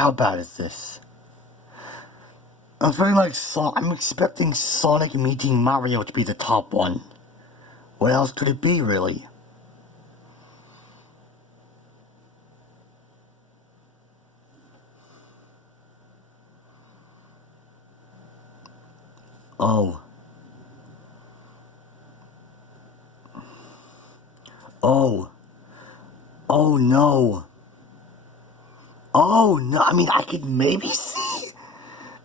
How bad is this? I'm expecting Sonic meeting Mario to be the top one. What else could it be, really? Oh. Oh. Oh no. Oh no, I mean, I could maybe see,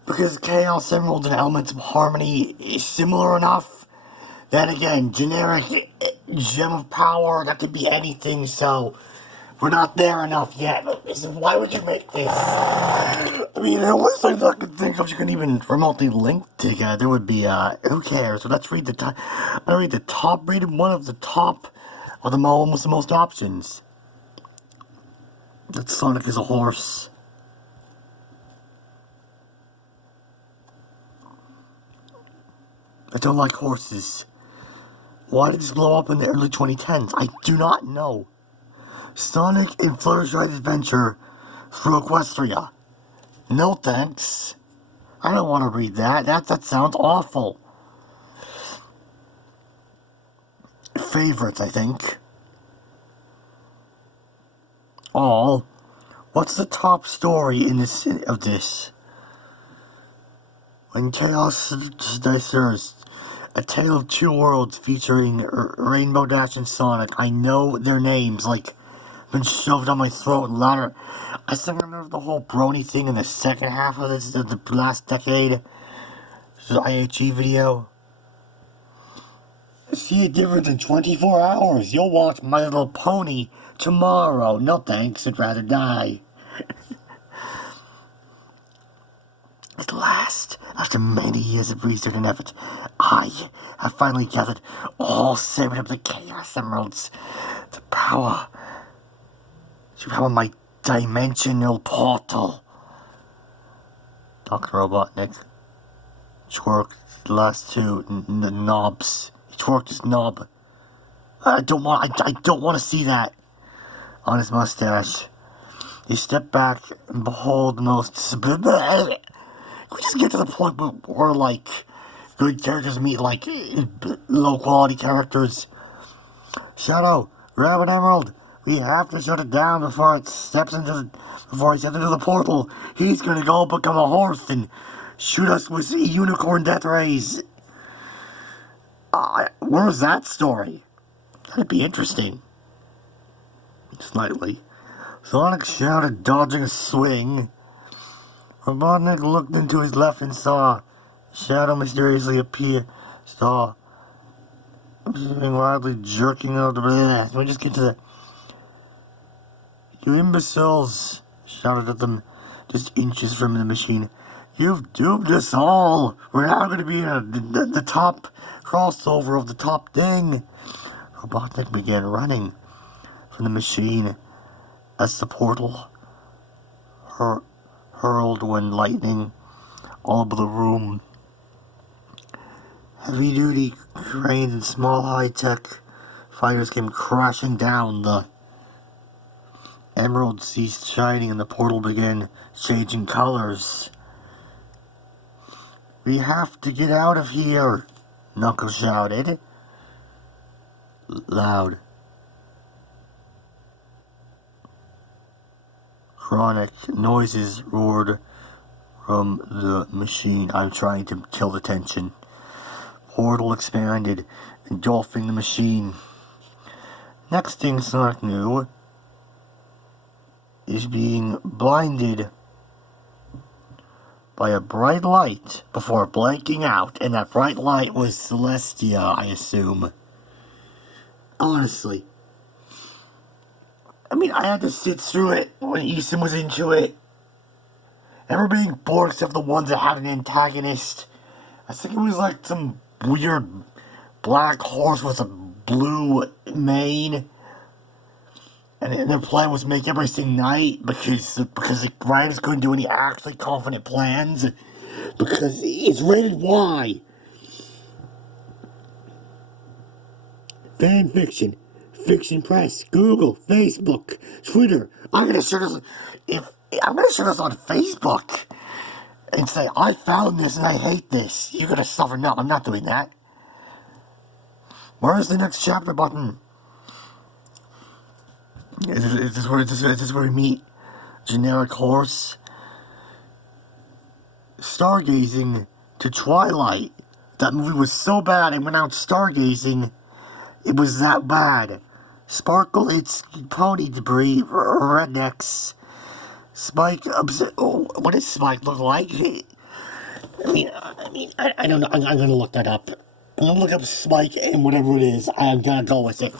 because Chaos Emerald and Elements of Harmony is similar enough. Then again, generic gem of power, that could be anything, so we're not there enough yet. So why would you make this? I mean, the only thing that I could think of you can even remotely link together would be, who cares? So let's read I'm gonna read the top rated one of the top of the most options. That Sonic is a horse. I don't like horses. Why did this blow up in the early 2010s? I do not know. Sonic and Fluttershy's adventure through Equestria. No thanks. I don't want to read that. That sounds awful. Favorites, I think. All. What's the top story in this of this? When Chaos Dicers, A Tale of Two Worlds featuring Rainbow Dash and Sonic. I know their names, like, been shoved on my throat louder. I still remember the whole brony thing in the second half of the last decade. The IHE video. See a difference in 24 hours. You'll watch My Little Pony tomorrow. No thanks, I'd rather die. At last, after many years of research and effort, I have finally gathered all 7 of the Chaos Emeralds. The power to power my dimensional portal. Dr. Robotnik. Twerk the last 2 knobs. He twerked his knob. I don't want to see that on his mustache. He stepped back and behold the most. Can we just get to the point where, like, good characters meet, like, low-quality characters? Shadow, grab an emerald. We have to shut it down before he steps into the portal. He's gonna go become a horse and shoot us with unicorn death rays. Where's that story? That'd be interesting. Slightly. Sonic shouted, dodging a swing. Robotnik looked into his left and saw Shadow mysteriously appear. Wildly jerking out the. Let me just get to the. You imbeciles! Shouted at them, just inches from the machine. You've doomed us all! We're now going to be the top crossover of the top thing! Robotnik began running from the machine as the portal hurled when lightning all over the room. Heavy-duty cranes and small high-tech fighters came crashing down. The emerald ceased shining and the portal began changing colors. We have to get out of here, Knuckles shouted. Loud. Chronic noises roared from the machine. I'm trying to kill the tension. Portal expanded, engulfing the machine. Next thing Sonic knew is being blinded by a bright light before blanking out, and that bright light was Celestia, I assume. Honestly. I mean, I had to sit through it when Easton was into it. I remember being bored except for the ones that had an antagonist. I think it was like some weird black horse with a blue mane. And their plan was make everything night because the writers couldn't do any actually confident plans. Because it's rated Y. Fanfiction. Fiction Press, Google, Facebook, Twitter. I'm gonna seriously, if I'm gonna share this on Facebook and say, I found this and I hate this. You're gonna suffer. No, I'm not doing that. Where's the next chapter button? Is this where we meet generic horse? Stargazing to Twilight. That movie was so bad, I went out stargazing. It was that bad. Sparkle, it's pony debris, rednecks. Spike, what does Spike look like? I don't know. I'm gonna look that up. I'm gonna look up Spike and whatever it is, I'm gonna go with it.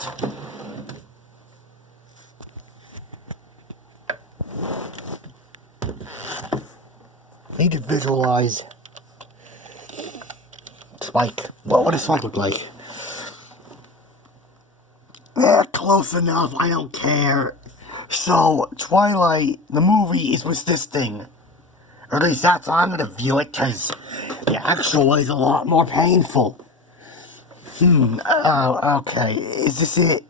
I need to visualize Spike. What does Spike look like? Close enough. I don't care. So, Twilight, the movie is with this thing. Or at least that's how I'm gonna view it, because the actual way is a lot more painful. Okay. Is this it?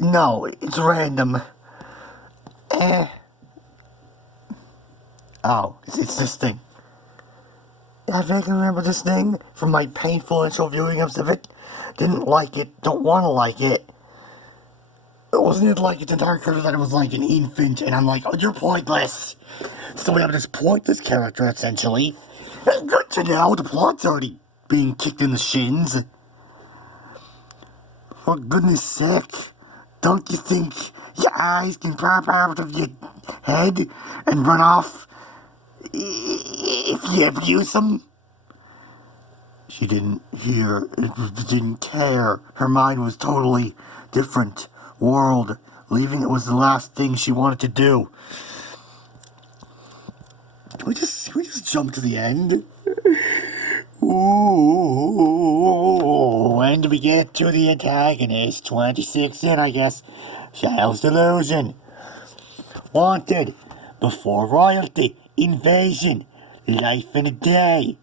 No, it's random. Oh, it's this thing. I vaguely remember this thing from my painful initial viewing of it. Didn't like it, don't want to like it. Wasn't it like its entire character that it was like an infant, and I'm like, oh, you're pointless. So we have this pointless character, essentially. Good to know, the plot's already being kicked in the shins. For goodness sake, don't you think your eyes can pop out of your head and run off if you abuse them? She didn't hear, didn't care. Her mind was totally different world. Leaving it was the last thing she wanted to do. Can we just jump to the end? Ooh, when do we get to the antagonist? 26 in, I guess. Child's delusion. Wanted. Before royalty. Invasion. Life in a day.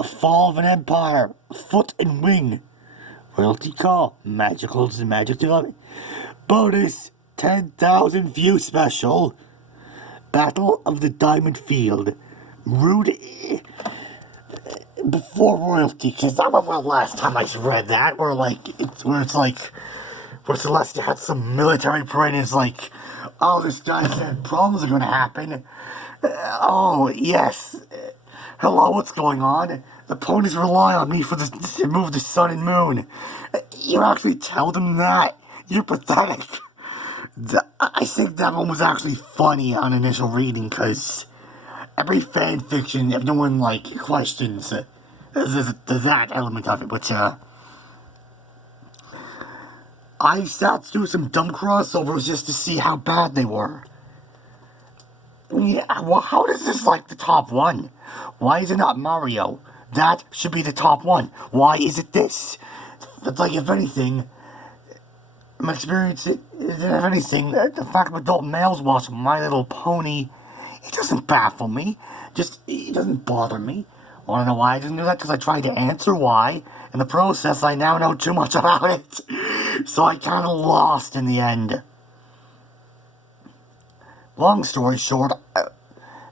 A fall of an empire. Foot and wing. Royalty call. Magicals and magic development. Bonus. 10,000 view special. Battle of the Diamond Field. Rude. Before royalty, because that was the last time I read that, where Celestia had some military parade and it's like, oh, this guy said problems are going to happen. Oh, yes. Hello, what's going on? The ponies rely on me to move the sun and moon. You actually tell them that? You're pathetic. I think that one was actually funny on initial reading, because every fan fiction, if no one, questions that element of it, which, I sat through some dumb crossovers just to see how bad they were. Yeah, well, how does this the top one? Why is it not Mario? That should be the top one. Why is it this? It's if anything, my experience, if anything, the fact of adult males watch My Little Pony, it doesn't baffle me. It doesn't bother me. Want to know why I didn't do that? Because I tried to answer why. In the process, I now know too much about it. So I kind of lost in the end. Long story short,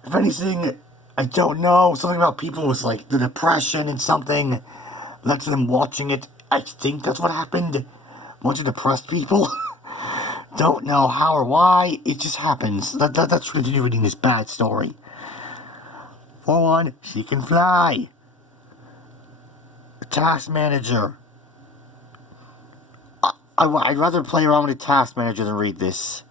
if anything, I don't know. Something about people was the depression and something led to them watching it. I think that's what happened. A bunch of depressed people. Don't know how or why. It just happens. That's continue reading this bad story. For one, she can fly. Task manager. I'd rather play around with a task manager than read this.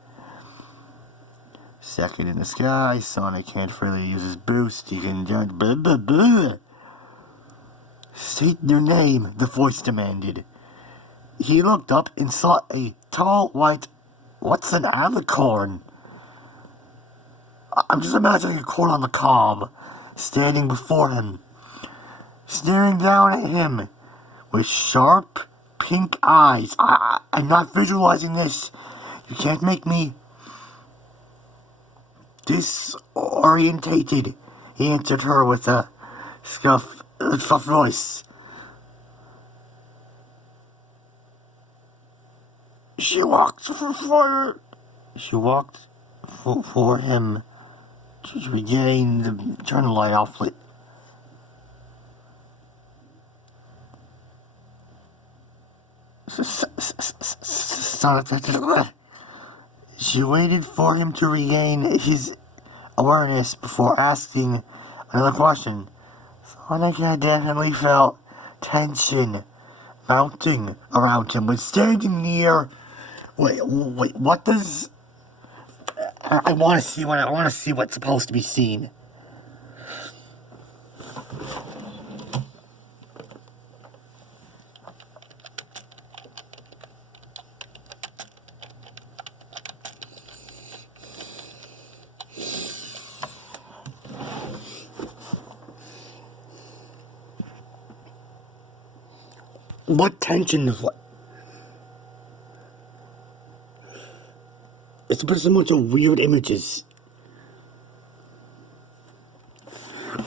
Second in the sky, Sonic can't freely use his boost. He can jump. Blah, blah, blah. State your name, the voice demanded. He looked up and saw a tall white. What's an alicorn? I'm just imagining a corn on the cob, standing before him, staring down at him with sharp pink eyes. I'm not visualizing this. You can't make me disorientated, he answered her with a scuffed voice. She walked for him to regain the turn the light off. She waited for him to regain his awareness before asking another question. Sonic had definitely felt tension mounting around him when standing near. Wait, what does? I want to see what's supposed to be seen. What tension is what? It's a bunch of weird images.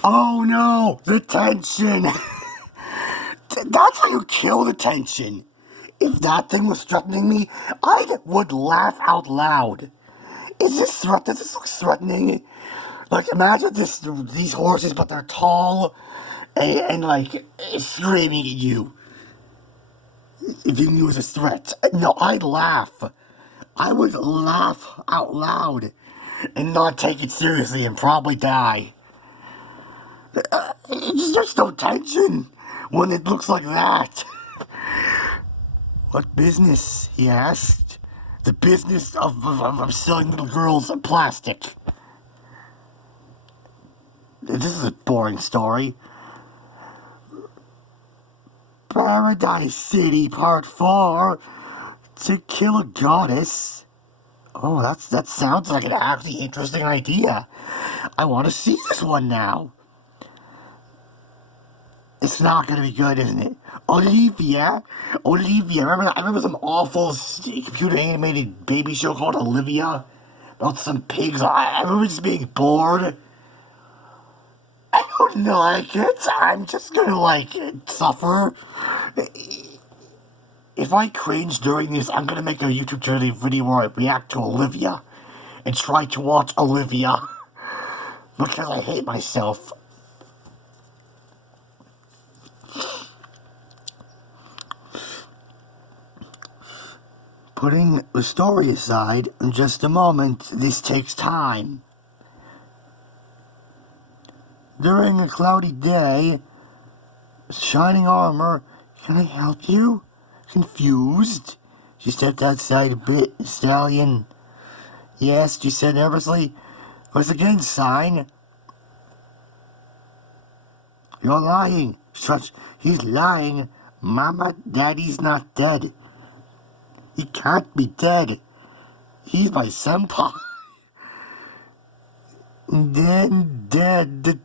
Oh no! The tension! That's how you kill the tension. If that thing was threatening me, I would laugh out loud. Does this look threatening? Like, imagine these horses, but they're tall and like screaming at you. If you knew it was a threat. No, I'd laugh. I would laugh out loud and not take it seriously and probably die. There's no tension when it looks like that. What business? He asked. The business of selling little girls plastic. This is a boring story. Paradise City Part 4. To kill a goddess. Oh, that sounds like an actually interesting idea. I want to see this one now. It's not gonna be good, isn't it? Olivia. I remember some awful computer animated baby show called Olivia about some pigs. I remember just being bored. I don't like it. I'm just gonna suffer. If I cringe during this, I'm gonna make a YouTube video where I react to Olivia and try to watch Olivia because I hate myself. Putting the story aside in just a moment, this takes time. During a cloudy day, shining armor, can I help you? Confused, she stepped outside a bit, stallion. Yes, she said nervously. What's again, sign? You're lying. He's lying. Mama, Daddy's not dead. He can't be dead. He's my senpai. Then Dad,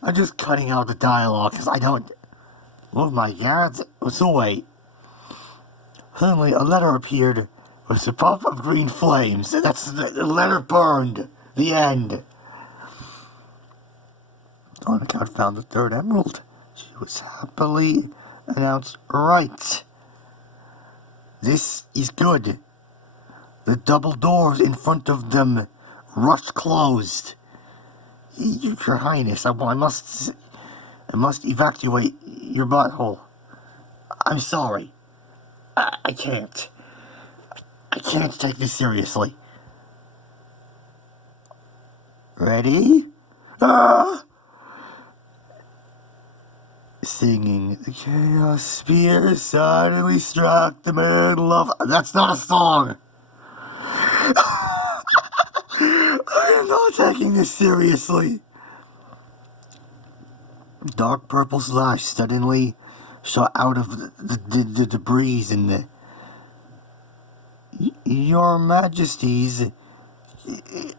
I'm just cutting out the dialogue because I don't. Oh my god. So wait. Suddenly, a letter appeared with a puff of green flames. That's the letter burned. The end. On account found the third emerald. She was happily announced, right. This is good. The double doors in front of them rushed closed. Your Highness, I must evacuate your butthole. I'm sorry. I can't. I can't take this seriously. Ready? Singing, the chaos spear suddenly struck the middle of... That's not a song! I am not taking this seriously. Dark purple slash suddenly shot out of the debris in the... Your Majesties,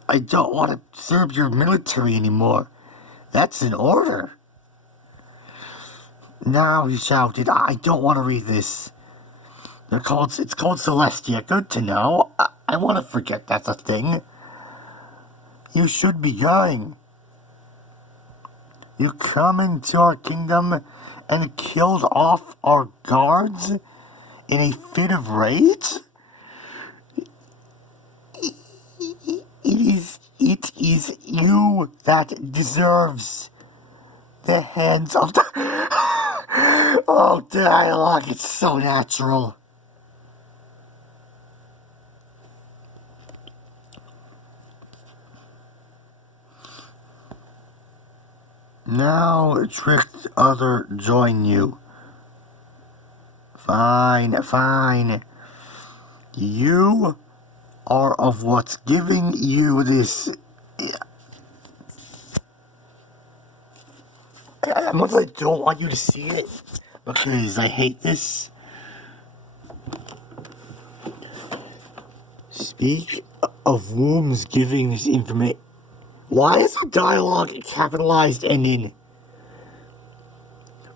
I don't want to serve your military anymore. That's an order. Now, he shouted, I don't want to read this. It's called Celestia. Good to know. I want to forget that's a thing. You should be going. You come into our kingdom and killed off our guards? in a fit of rage? It is you that deserves the hands of the... Oh, dialogue, it's so natural. Now, tricked other join you. Fine. You are of what's giving you this... Much I don't want you to see it, because I hate this. Speak of wombs giving this information. Why is the dialogue capitalized and in?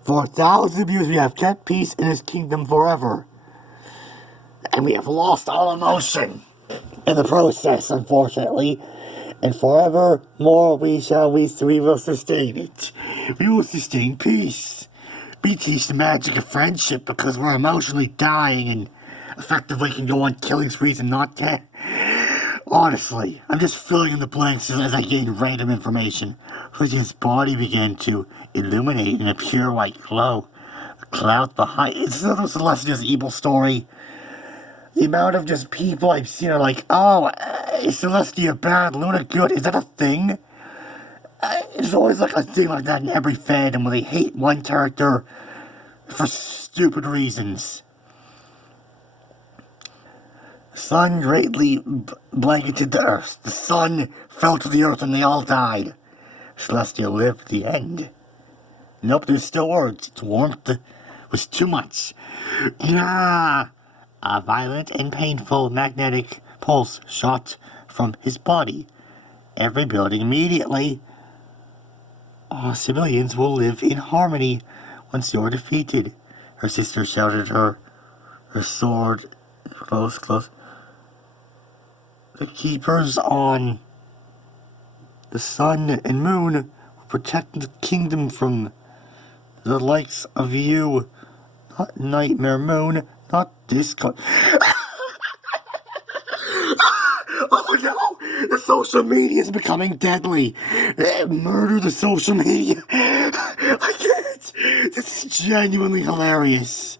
For thousands of years we have kept peace in this kingdom forever. And we have lost all emotion in the process, unfortunately. And forevermore we will sustain it. We will sustain peace. We teach the magic of friendship because we're emotionally dying and effectively can go on killing sprees and not dead. Honestly, I'm just filling in the blanks as I gain random information. His body began to illuminate in a pure white glow. A cloud behind... It's another Celestia's evil story. The amount of just people I've seen are like, oh, is Celestia bad, Luna good? Is that a thing? It's always like a thing like that in every fandom where they hate one character for stupid reasons. The sun greatly blanketed the earth. The sun fell to the earth and they all died. Celestia lived the end. Nope, there's still words. Its warmth was too much. Ah! A violent and painful magnetic pulse shot from his body. Every building immediately. Civilians will live in harmony once you're defeated. Her sister shouted her sword close. The keepers on the sun and moon will protect the kingdom from the likes of you. Not Nightmare Moon, not this Oh no! The social media is becoming deadly. Murder the social media. I can't. This is genuinely hilarious.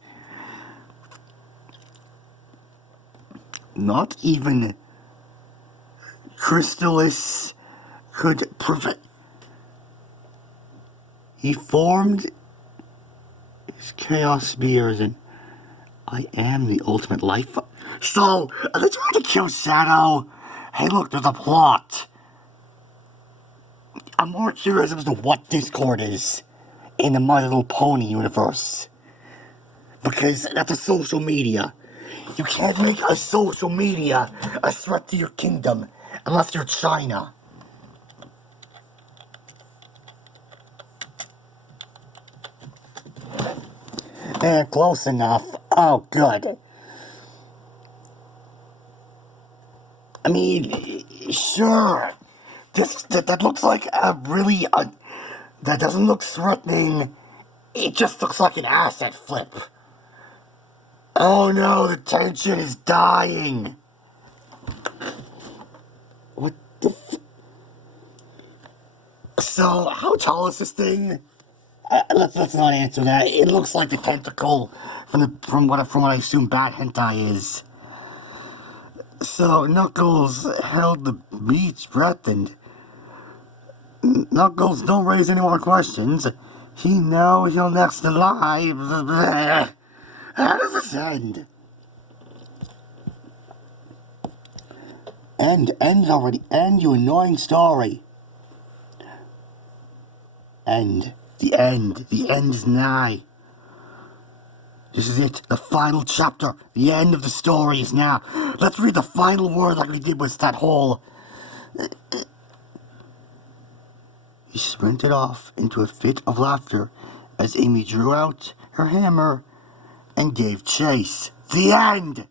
Not even Crystallis could prevent. He formed his chaos spears and I am the ultimate life. So, are they trying to kill Shadow? Hey look, there's a plot. I'm more curious as to what Discord is in the My Little Pony universe. Because that's a social media. You can't make a social media a threat to your kingdom unless you're China. Close enough. Oh, good. I mean, sure. That looks like a really... that doesn't look threatening. It just looks like an asset flip. Oh no, the tension is dying. What the So, how tall is this thing? Let's not answer that. It looks like the tentacle from what I assume bad hentai is. So Knuckles held the beach breath and Knuckles don't raise any more questions. He knows he'll next alive. How does this end? End already. End, you annoying story. End. The end. The end is nigh. This is it. The final chapter. The end of the story is now. Let's read the final word like we did with that whole... He sprinted off into a fit of laughter as Amy drew out her hammer and gave chase. The end!